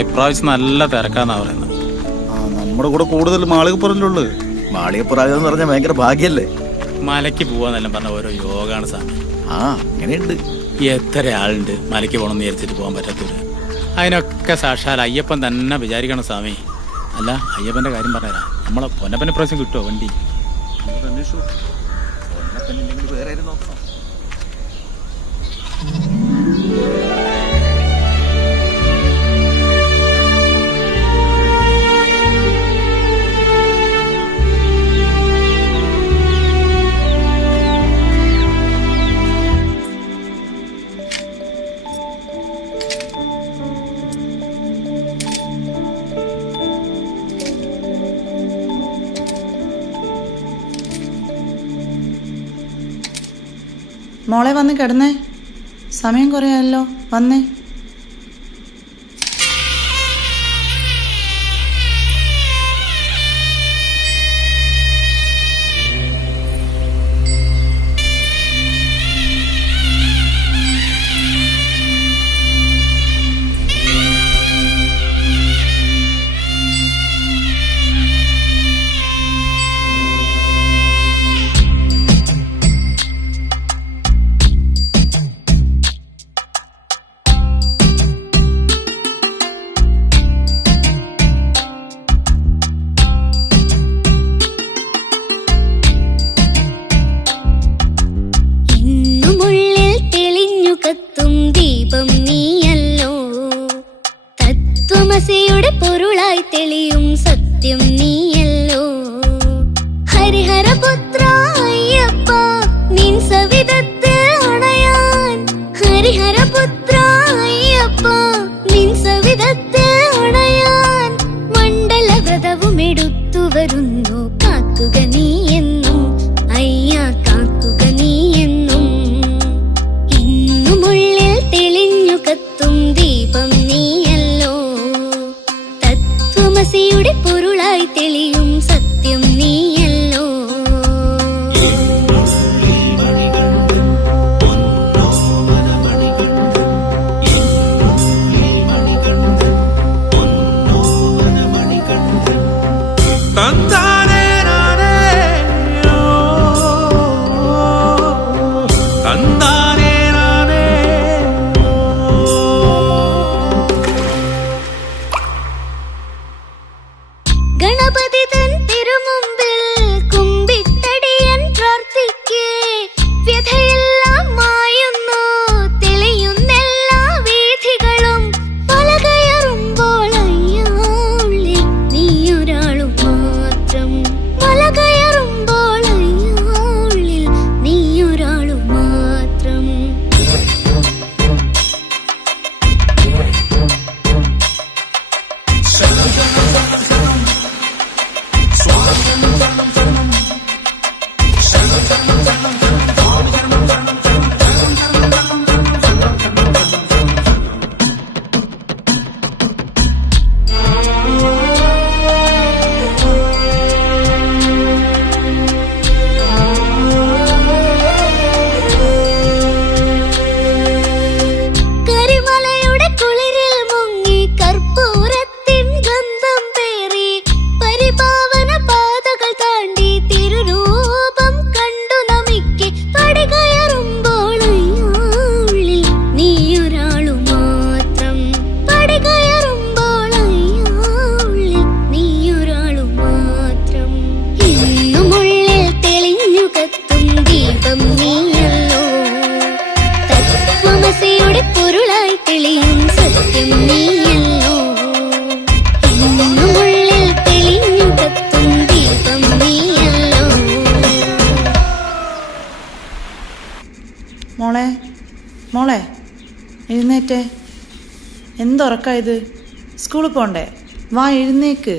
ഇപ്രാവശ്യം നല്ല തിരക്കാന്നാ പറയുന്നത്. നമ്മുടെ കൂടെ കൂടുതൽ മാളികപ്പുറല്ലേ. മാളികപ്പുറം എന്ന് പറഞ്ഞാൽ ഭയങ്കര ഭാഗ്യല്ലേ. മലയ്ക്ക് പോവാന്നെല്ലാം പറഞ്ഞ ഓരോ യോഗാണ് സ്വാമി. അങ്ങനെയുണ്ട്. എത്ര ആളുണ്ട് മലയ്ക്ക് പോകണമെന്ന് വിചാരിച്ചിട്ട് പോകാൻ പറ്റാത്തവര്. അതിനൊക്കെ സാക്ഷാൽ അയ്യപ്പൻ തന്നെ വിചാരിക്കണം സ്വാമി. അല്ല, അയ്യപ്പന്റെ കാര്യം പറഞ്ഞുതരാം. നമ്മളെ പൊന്നപ്പനെ പ്രാവശ്യം കിട്ടുമോ വണ്ടി? വേറെ നോക്കണം. മോളെ വന്ന് കിടന്നേ, സമയം കുറയായല്ലോ. വന്നേ. തത്വമസിയുടെ പൊരുളായി തെളിയും സത്യം നീയല്ലോ. ഹരിഹരപുത്ര അയ്യപ്പ നിൻ സവിധത്തിൽ അണയാൻ. ഹരിഹരപുത്ര അയ്യപ്പ നിൻ സവിധത്തിൽ അണയാൻ. മണ്ഡലവ്രതവും എടുത്തു വരുന്നു. കാക്കുക നീ എന്നും അയ്യ, കാക്കുക നീ എന്നും. ഇന്നുമുള്ളിൽ തെളിഞ്ഞു കത്തും ദീപം നീയല്ലോ. തത്വമസിയുടെ പൊരുളായി തെളിയും സത്യം നീയല്ലോ. ഗണപതി തൻ തിരുമുമ്പിൽ കുമ്പിട്ടടിയൻ പ്രാർത്ഥിക്കേ. വ്യഥയെല്ലാം മായുന്നു, തെളിയുന്നെല്ലാ വീഥികളും. മലകയറുമ്പോൾ അയ്യാളിൽ നീയൊരാളു മാത്രം. മലകയറുമ്പോൾ അയ്യാളിൽ നീയൊരാളു മാത്രം. കരിമലയുടെ കുളിരിൽ മുങ്ങി കർപ്പൂരത്തിൻ ഗന്ധം പേറി. പരിപാവന പാതകൾ താണ്ടി തിരുരൂപം കണ്ടു നമിക്ക്. പടികയറുമ്പോൾ അയ്യാളിൽ നീയൊരാളു മാത്രം. പടികയറുമ്പോൾ അയ്യാളിൽ നീയൊരാളു മാത്രം. ഇന്നുമുള്ളിൽ തെളിഞ്ഞു കത്തും ദീപം നീയല്ലോ. തത്വമസിയുടെ പൊരുളായി തെളിയും സത്യം നീയല്ലോ. ഇന്നുമുള്ളിൽ തെളിഞ്ഞു കത്തും ദീപം നീയല്ലോ. മോളെ, മോളെ എഴുന്നേറ്റേ. എന്തുറക്കാ ഇത്? സ്കൂളിൽ പോണ്ടേ? വാ, എഴുന്നേക്ക്.